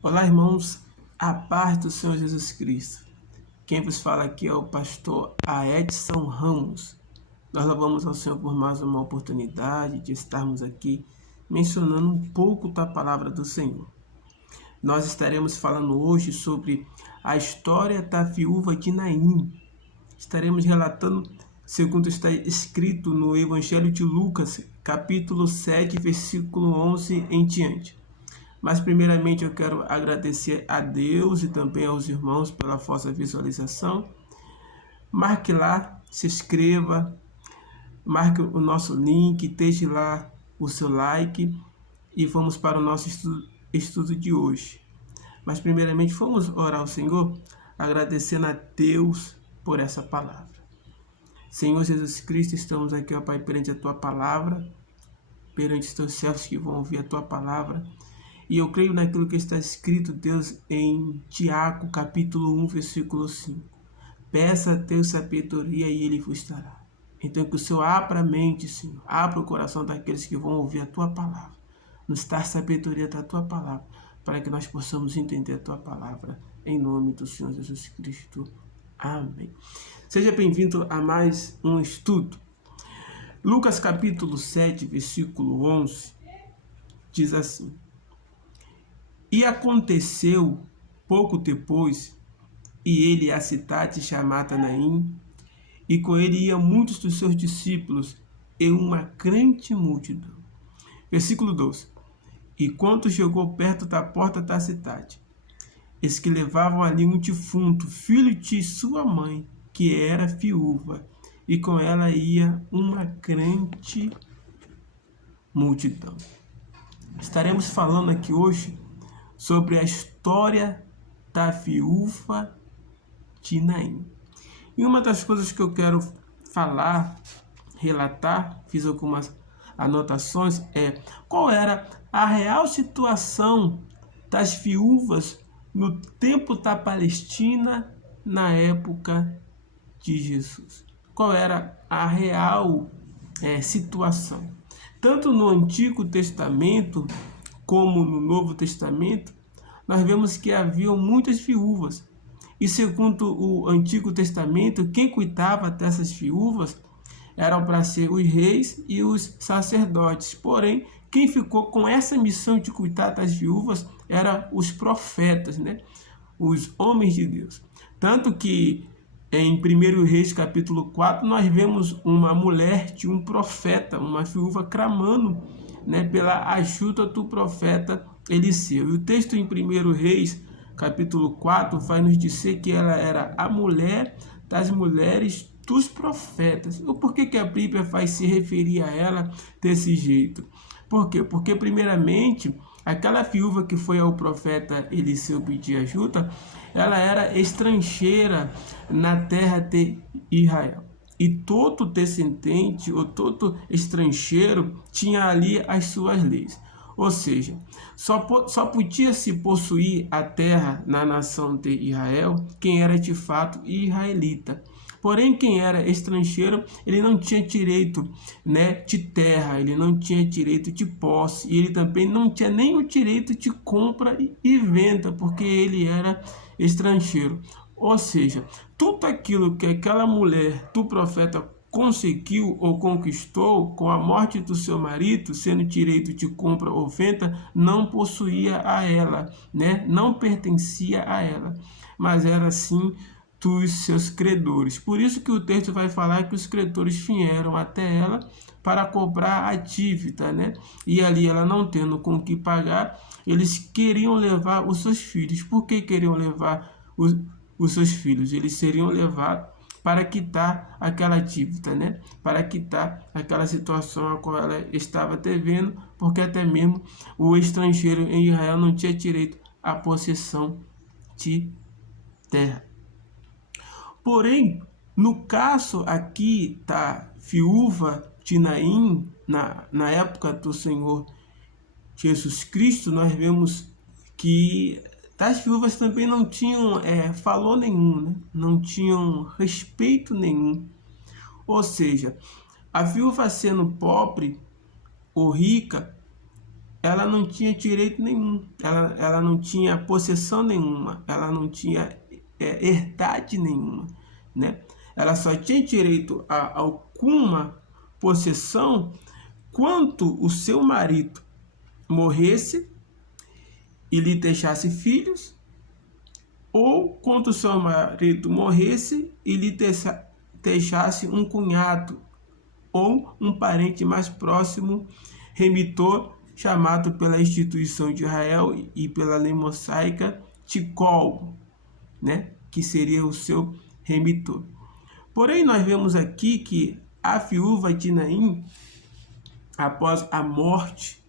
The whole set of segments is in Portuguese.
Olá, irmãos, a paz do Senhor Jesus Cristo. Quem vos fala aqui é o pastor Aedson Ramos. Nós louvamos ao Senhor por mais uma oportunidade de estarmos aqui mencionando um pouco da palavra do Senhor. Nós estaremos falando hoje sobre a história da viúva de Naim. Estaremos relatando segundo está escrito no Evangelho de Lucas, capítulo 7, versículo 11 em diante. Mas primeiramente eu quero agradecer a Deus e também aos irmãos pela vossa visualização. Marque lá, se inscreva, marque o nosso link, deixe lá o seu like e vamos para o nosso estudo de hoje. Mas primeiramente vamos orar ao Senhor, agradecendo a Deus por essa palavra. Senhor Jesus Cristo, estamos aqui, ó Pai, perante a Tua palavra, perante os Teus servos que vão ouvir a Tua palavra. E eu creio naquilo que está escrito, Deus, em Tiago, capítulo 1, versículo 5. Peça a Deus sabedoria e Ele vos dará. Então que o Senhor abra a mente, Senhor, abra o coração daqueles que vão ouvir a Tua palavra. Nos dar sabedoria da Tua palavra, para que nós possamos entender a Tua palavra. Em nome do Senhor Jesus Cristo. Amém. Seja bem-vindo a mais um estudo. Lucas capítulo 7, versículo 11, diz assim: E aconteceu pouco depois, e ele a cidade chamada Naim, e com ele iam muitos dos seus discípulos e uma grande multidão. Versículo 12. E quando chegou perto da porta da cidade, eis que levavam ali um defunto, filho de sua mãe, que era viúva, e com ela ia uma grande multidão. Estaremos falando aqui hoje sobre a história da viúva de Naim. E uma das coisas que eu quero falar, relatar, fiz algumas anotações, é qual era a real situação das viúvas no tempo da Palestina na época de Jesus. Qual era a real situação? Tanto no Antigo Testamento como no Novo Testamento, nós vemos que haviam muitas viúvas. E segundo o Antigo Testamento, quem cuidava dessas viúvas eram para ser os reis e os sacerdotes. Porém, quem ficou com essa missão de cuidar das viúvas eram os profetas, né? Os homens de Deus. Tanto que em 1 Reis capítulo 4, nós vemos uma mulher de um profeta, uma viúva, clamando, né, pela ajuda do profeta Eliseu. E o texto em 1 Reis capítulo 4 vai nos dizer que ela era a mulher das mulheres dos profetas. E por que a Bíblia vai se referir a ela desse jeito? Por quê? Porque primeiramente aquela viúva que foi ao profeta Eliseu pedir ajuda, ela era estrangeira na terra de Israel. E todo descendente ou todo estrangeiro tinha ali as suas leis. Ou seja, só podia se possuir a terra na nação de Israel quem era de fato israelita. Porém, quem era estrangeiro, ele não tinha direito, né, de terra, ele não tinha direito de posse, e ele também não tinha nem o direito de compra e venda, porque ele era estrangeiro. Ou seja, tudo aquilo que aquela mulher do profeta conseguiu ou conquistou com a morte do seu marido, sendo direito de compra ou venda, não possuía a ela, né? Não pertencia a ela, mas era sim dos seus credores. Por isso que o texto vai falar que os credores vieram até ela para cobrar a dívida, né? E ali ela não tendo com o que pagar, eles queriam levar os seus filhos. Por que queriam levar os seus filhos? Eles seriam levados para quitar aquela dívida, né? Para quitar aquela situação a qual ela estava devendo, porque até mesmo o estrangeiro em Israel não tinha direito à possessão de terra. Porém, no caso aqui da viúva de Naim, na época do Senhor Jesus Cristo, nós vemos que das viúvas também não tinham valor nenhum, né? Não tinham respeito nenhum. Ou seja, a viúva sendo pobre ou rica, ela não tinha direito nenhum, ela não tinha possessão nenhuma, ela não tinha herdade nenhuma, né? Ela só tinha direito a alguma possessão quando o seu marido morresse e lhe deixasse filhos, ou quando o seu marido morresse e lhe deixasse um cunhado ou um parente mais próximo, remitor, chamado pela instituição de Israel e pela lei mosaica Ticol, né? Que seria o seu remitor. Porém, nós vemos aqui que a viúva de Naim, após a morte,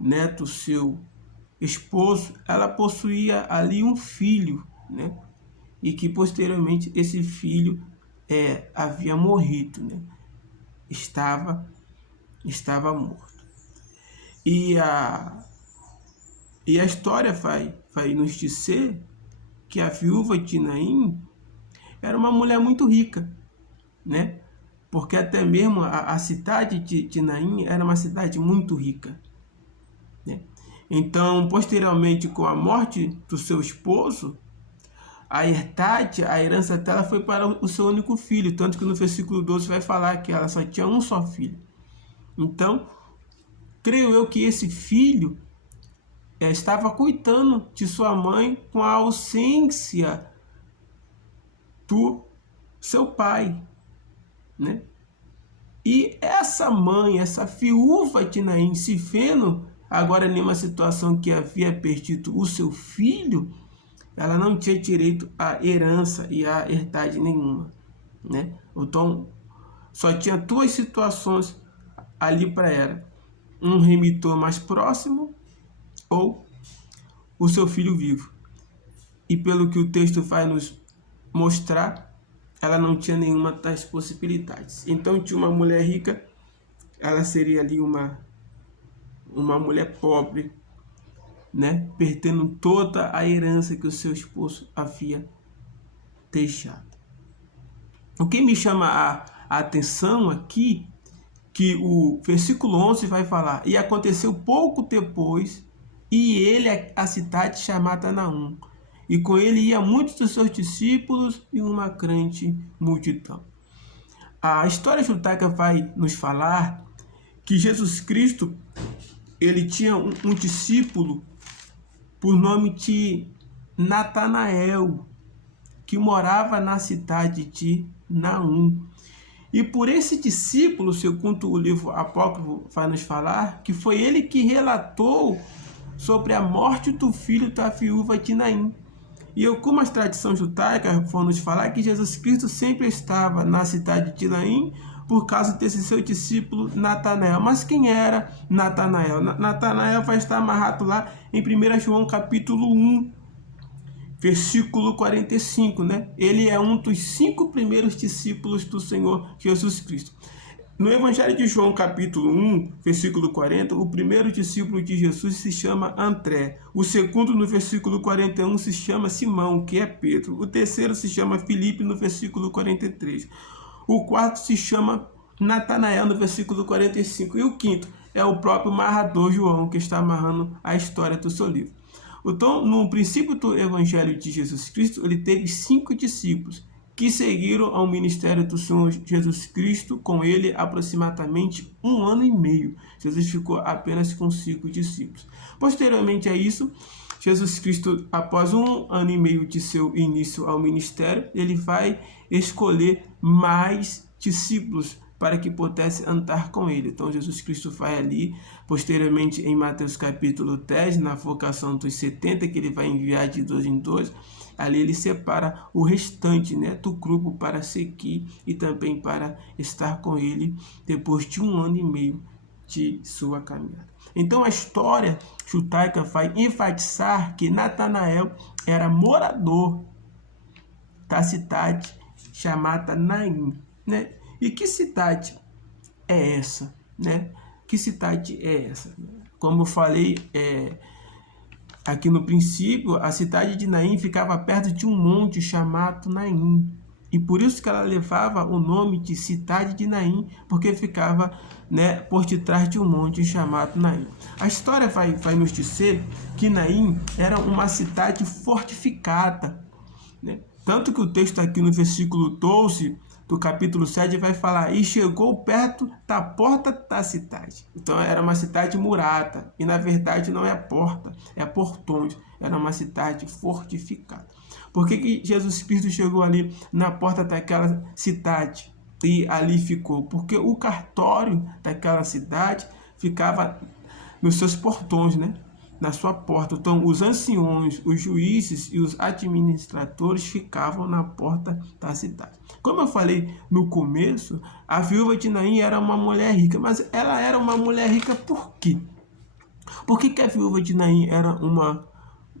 né, do seu esposo, ela possuía ali um filho, né? E que posteriormente esse filho havia morrido, né? Estava morto. E a história vai nos dizer que a viúva de Naim era uma mulher muito rica, né? Porque até mesmo a cidade de Naim era uma cidade muito rica, né? Então, posteriormente, com a morte do seu esposo, a herança dela foi para o seu único filho, tanto que no versículo 12 vai falar que ela só tinha um só filho. Então, creio eu que esse filho estava cuidando de sua mãe com a ausência do seu pai, né? E essa mãe, essa viúva de Naim, se vendo agora em uma situação que havia perdido o seu filho, ela não tinha direito à herança e à herdade nenhuma, né? Então, só tinha duas situações ali para ela: um remitor mais próximo ou o seu filho vivo. E pelo que o texto vai nos mostrar, ela não tinha nenhuma das possibilidades. Então, tinha uma mulher rica, ela seria ali uma mulher pobre, né? Perdendo toda a herança que o seu esposo havia deixado. O que me chama a atenção aqui, que o versículo 11 vai falar: e aconteceu pouco depois, e ele a cidade chamada Naum, e com ele ia muitos dos seus discípulos e uma grande multidão. A história judaica vai nos falar que Jesus Cristo, ele tinha um discípulo por nome de Natanael, que morava na cidade de Naum. E por esse discípulo, segundo o livro apócrifo vai nos falar, que foi ele que relatou sobre a morte do filho da viúva de Naim. E como as tradições judaicas vão nos falar que Jesus Cristo sempre estava na cidade de Naim por causa desse seu discípulo Natanael. Mas quem era Natanael? Natanael vai estar amarrado lá em 1 João capítulo 1, versículo 45, né? Ele é um dos 5 primeiros discípulos do Senhor Jesus Cristo. No Evangelho de João, capítulo 1, versículo 40, o primeiro discípulo de Jesus se chama André. O segundo, no versículo 41, se chama Simão, que é Pedro. O terceiro se chama Filipe, no versículo 43. O quarto se chama Natanael, no versículo 45. E o quinto é o próprio narrador João, que está amarrando a história do seu livro. Então, no princípio do Evangelho de Jesus Cristo, ele teve 5 discípulos que seguiram ao ministério do Senhor Jesus Cristo, com ele aproximadamente 1 ano e meio. Jesus ficou apenas com 5 discípulos. Posteriormente a isso, Jesus Cristo, após 1 ano e meio de seu início ao ministério, ele vai escolher mais discípulos para que pudesse andar com ele. Então, Jesus Cristo vai ali, posteriormente em Mateus capítulo 10, na vocação dos 70, que ele vai enviar de 2 em 2, ali ele separa o restante, né, do grupo para seguir e também para estar com ele depois de 1 ano e meio de sua caminhada. Então, a história judaica vai enfatizar que Natanael era morador da cidade chamada Naim, né? E que cidade é essa, né? Que cidade é essa? Como eu falei aqui no princípio, a cidade de Naim ficava perto de um monte chamado Naim. E por isso que ela levava o nome de cidade de Naim, porque ficava, né, por detrás de um monte chamado Naim. A história vai nos dizer que Naim era uma cidade fortificada, né? Tanto que o texto aqui no versículo 12 do capítulo 7 vai falar: e chegou perto da porta da cidade. Então era uma cidade murada, e na verdade não é porta, é portões. Era uma cidade fortificada. Por que Jesus Cristo chegou ali na porta daquela cidade e ali ficou? Porque o cartório daquela cidade ficava nos seus portões, né? Na sua porta. Então, os anciões, os juízes e os administradores ficavam na porta da cidade. Como eu falei no começo, a viúva de Naim era uma mulher rica, mas ela era uma mulher rica por quê? Por que a viúva de Naim era uma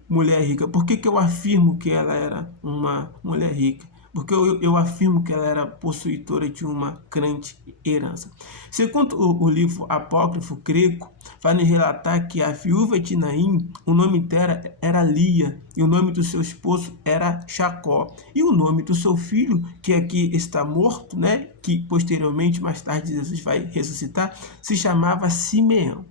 mulher rica? Por que eu afirmo que ela era uma mulher rica? Porque eu afirmo que ela era possuidora de uma grande herança. Segundo o livro apócrifo grego, vai nos relatar que a viúva de Naim, o nome dela era Lia, e o nome do seu esposo era Jacó. E o nome do seu filho, que aqui está morto, né, que posteriormente, mais tarde, Jesus vai ressuscitar, se chamava Simeão.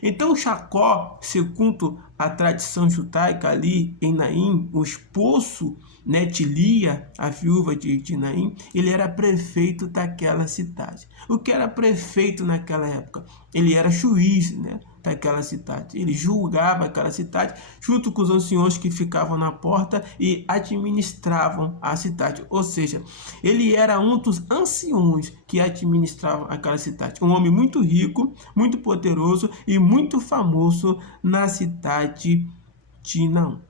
Então Jacó, segundo a tradição judaica ali em Naim, o esposo, né, de Lia, a viúva de Naim, ele era prefeito daquela cidade. O que era prefeito naquela época? Ele era juiz, né, daquela cidade. Ele julgava aquela cidade junto com os anciões que ficavam na porta e administravam a cidade. Ou seja, ele era um dos anciões que administravam aquela cidade. Um homem muito rico, muito poderoso e muito famoso na cidade de Naum.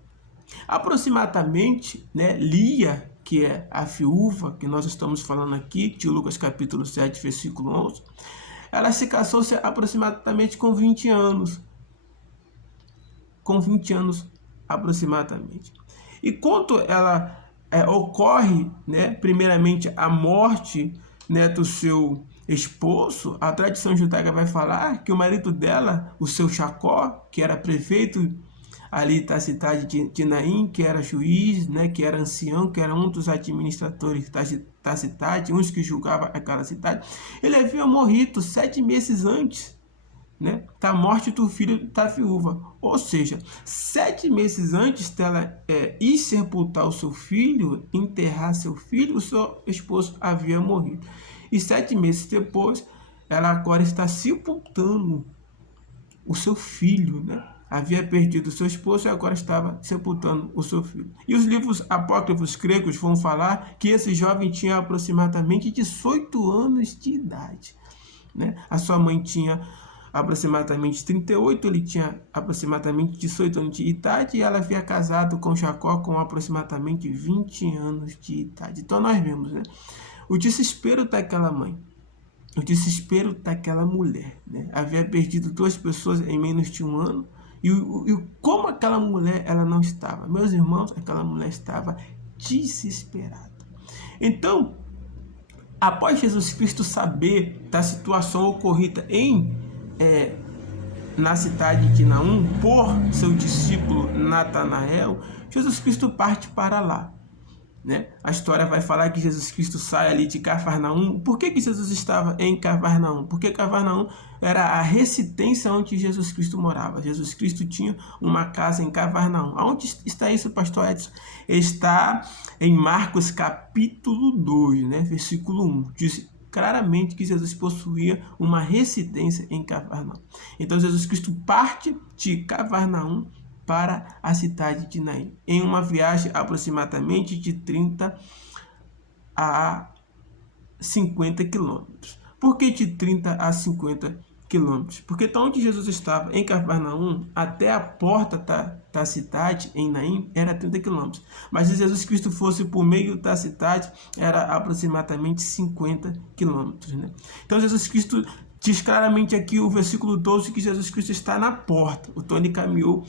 Aproximadamente, né, Lia, que é a viúva que nós estamos falando aqui, de Lucas capítulo 7, versículo 11, ela se casou-se aproximadamente com 20 anos. Com 20 anos aproximadamente. E quando ela ocorre, né, primeiramente a morte, né, do seu esposo, a tradição judaica vai falar que o marido dela, o seu Jacó, que era prefeito ali da cidade de Naim, que era juiz, né, que era ancião, que era um dos administradores da cidade, uns que julgavam aquela cidade, ele havia morrido 7 meses antes, né, da morte do filho da viúva. Ou seja, 7 meses antes dela ir sepultar o seu filho, enterrar seu filho, o seu esposo havia morrido. E 7 meses depois, ela agora está sepultando o seu filho, né? Havia perdido seu esposo e agora estava sepultando o seu filho. E os livros apócrifos gregos vão falar que esse jovem tinha aproximadamente 18 anos de idade, né? A sua mãe tinha aproximadamente 38, ele tinha aproximadamente 18 anos de idade e ela havia casado com Jacó com aproximadamente 20 anos de idade. Então nós vemos, né, o desespero daquela mãe, o desespero daquela mulher, né? Havia perdido 2 pessoas em menos de 1 ano. E como aquela mulher ela não estava? Meus irmãos, aquela mulher estava desesperada. Então, após Jesus Cristo saber da situação ocorrida na cidade de Naum por seu discípulo Natanael, Jesus Cristo parte para lá, né? A história vai falar que Jesus Cristo sai ali de Cafarnaum. Por que Jesus estava em Cafarnaum? Porque Cafarnaum era a residência onde Jesus Cristo morava. Jesus Cristo tinha uma casa em Cafarnaum. Aonde está isso, pastor Edson? Está em Marcos capítulo 2, né? Versículo 1. Diz claramente que Jesus possuía uma residência em Cafarnaum. Então Jesus Cristo parte de Cafarnaum para a cidade de Naim, em uma viagem aproximadamente de 30 a 50 quilômetros. Por que de 30 a 50 quilômetros? Porque de onde Jesus estava, em Cafarnaum, até a porta da cidade, em Naim, era 30 quilômetros. Mas se Jesus Cristo fosse por meio da cidade, era aproximadamente 50 quilômetros, né? Então Jesus Cristo diz claramente aqui, o versículo 12, que Jesus Cristo está na porta. Então ele caminhou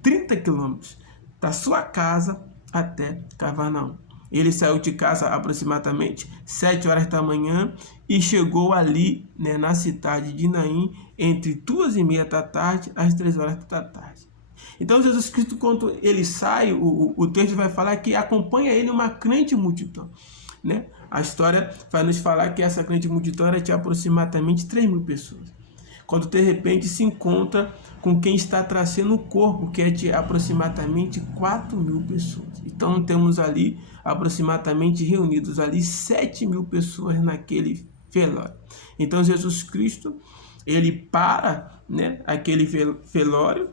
30 quilômetros da sua casa até Cafarnaum. Ele saiu de casa aproximadamente 7 horas da manhã e chegou ali, né, na cidade de Naim entre 2h30 da tarde às 3 horas da tarde. Então Jesus Cristo, quando ele sai, o texto vai falar que acompanha ele uma grande multidão. né? A história vai nos falar que essa grande multidão era de aproximadamente 3.000 pessoas. Quando de repente se encontra com quem está trazendo o corpo, que é de aproximadamente 4.000 pessoas. Então temos ali aproximadamente reunidos ali 7.000 pessoas naquele velório. Então Jesus Cristo, ele para, né, aquele velório,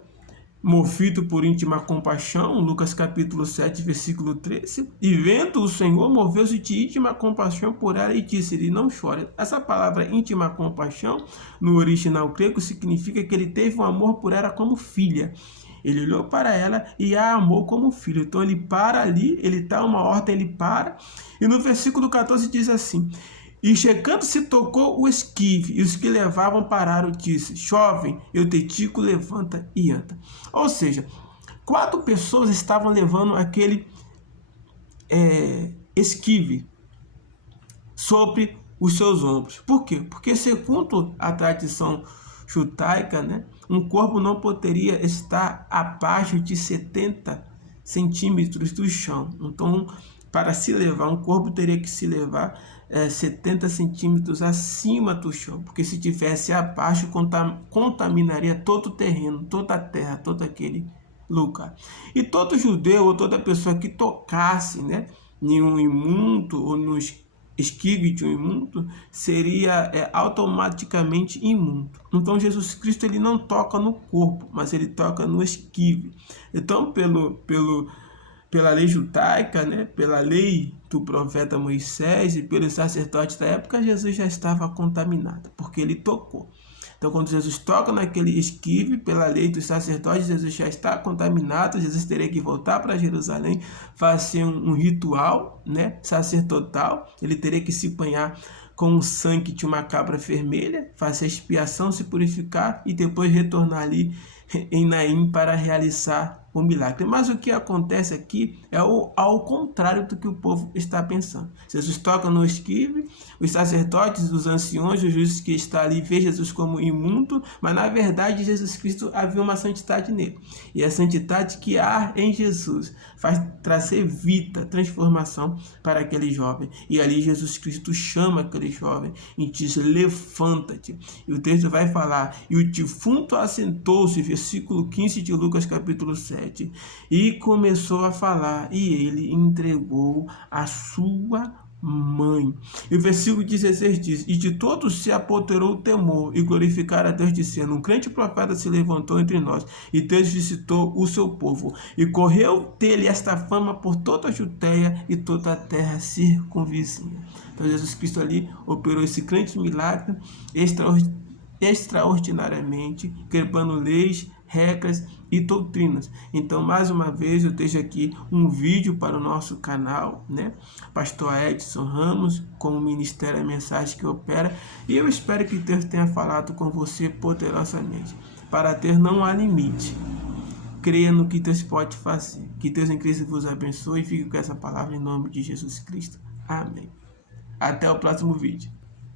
movido por íntima compaixão, Lucas capítulo 7, versículo 13, e vendo o Senhor, moveu-se de íntima compaixão por ela e disse-lhe, não chore. Essa palavra íntima compaixão, no original grego, significa que ele teve um amor por ela como filha. Ele olhou para ela e a amou como filho. Então ele para ali, ele dá uma ordem, ele para. E no versículo 14 diz assim, e chegando-se tocou o esquive, e os que levavam pararam e disse, jovem, eu te digo, levanta e anda. Ou seja, 4 pessoas estavam levando aquele esquive sobre os seus ombros. Por quê? Porque segundo a tradição judaica, né, um corpo não poderia estar abaixo de 70 centímetros do chão. Então, para se levar, um corpo teria que se levar 70 centímetros acima do chão, porque se tivesse abaixo, contaminaria todo o terreno, toda a terra, todo aquele lugar. E todo judeu ou toda pessoa que tocasse, né, em um imundo ou no esquive de um imundo, seria automaticamente imundo. Então Jesus Cristo, ele não toca no corpo, mas ele toca no esquive. Então pela lei judaica, né, pela lei do profeta Moisés e pelos sacerdotes da época, Jesus já estava contaminado, porque ele tocou. Então, quando Jesus toca naquele esquive, pela lei dos sacerdotes, Jesus já está contaminado, Jesus teria que voltar para Jerusalém, fazer um ritual, né, sacerdotal, ele teria que se banhar com o sangue de uma cabra vermelha, fazer expiação, se purificar e depois retornar ali em Naim para realizar o milagre. Mas o que acontece aqui é ao contrário do que o povo está pensando. Jesus toca no esquive, os sacerdotes, os anciões, os juízes que estão ali vê Jesus como imundo, mas na verdade Jesus Cristo havia uma santidade nele. E a santidade que há em Jesus faz trazer vida, transformação para aquele jovem. E ali Jesus Cristo chama aquele jovem e diz, levanta-te. E o texto vai falar, e o defunto assentou-se, versículo 15 de Lucas capítulo 7, e começou a falar, e ele entregou a sua mãe. E o versículo 16 diz, e de todos se apoderou o temor, e glorificaram a Deus, dizendo, um grande profeta se levantou entre nós, e Deus visitou o seu povo, e correu dele esta fama por toda a Judeia e toda a terra circunvizinha. Então Jesus Cristo ali operou esse grande milagre extraordinariamente, quebrando leis, regras e doutrinas. Então, mais uma vez, eu deixo aqui um vídeo para o nosso canal, né? Pastor Edson Ramos, com o Ministério A Mensagem que Opera, e eu espero que Deus tenha falado com você poderosamente. Para Deus não há limite. Creia no que Deus pode fazer. Que Deus em Cristo vos abençoe e fique com essa palavra em nome de Jesus Cristo. Amém. Até o próximo vídeo.